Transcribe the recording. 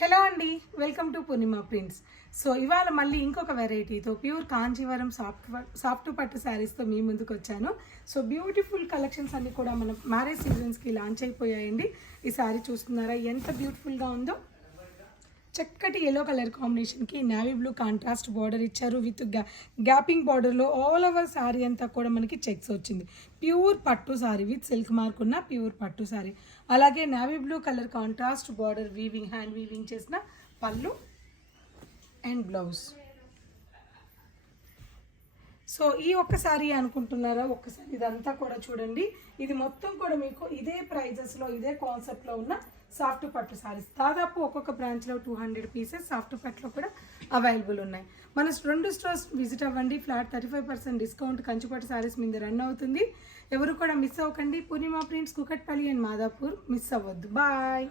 Hello అండి, welcome to Purnima prints. So ఇవాళ మళ్ళీ ఇంకొక వెరైటీతో ప్యూర్ కాంచీవరం సాఫ్ట్ పట్టు శారీస్తో మీ ముందుకు వచ్చాను. సో బ్యూటిఫుల్ కలెక్షన్స్ అన్ని కూడా మన మ్యారేజ్ సీజన్స్కి లాంచ్ అయిపోయాయండి. ఈ శారీ చూస్తున్నారా ఎంత బ్యూటిఫుల్గా ఉందో. చక్కటి ఎల్లో కలర్ కాంబినేషన్కి నేవీ బ్లూ కాంట్రాస్ట్ బార్డర్ ఇచ్చారు. విత్ గ్యాపింగ్ బార్డర్లో ఆల్ ఓవర్ శారీ అంతా కూడా మనకి చెక్స్ వచ్చింది. ప్యూర్ పట్టు శారీ విత్ సిల్క్ మార్క్ ఉన్న ప్యూర్ పట్టు శారీ. అలాగే navy blue colour contrast border weaving, hand weaving చేసిన పళ్ళు అండ్ బ్లౌజ్. సో ఈ ఒక్కసారి అనుకుంటున్నారా, ఒక్కసారి ఇదంతా కూడా చూడండి. ఇది మొత్తం కూడా మీకు ఇదే ప్రైజెస్లో, ఇదే కాన్సెప్ట్లో ఉన్న సాఫ్ట్ పట్టు శారీస్. దాదాపు ఒక్కొక్క బ్రాంచ్లో 200 పీసెస్ సాఫ్ట్ పట్టులో కూడా అవైలబుల్ ఉన్నాయి. మన 2 స్టోర్స్ విజిట్ అవ్వండి. ఫ్లాట్ 35% డిస్కౌంట్ కంచిపట్టు శారీస్ మీద రన్ అవుతుంది. ఎవరు కూడా మిస్ అవ్వకండి. Purnima prints, Kukatpally and Madhapur miss అవ్వద్దు. బాయ్.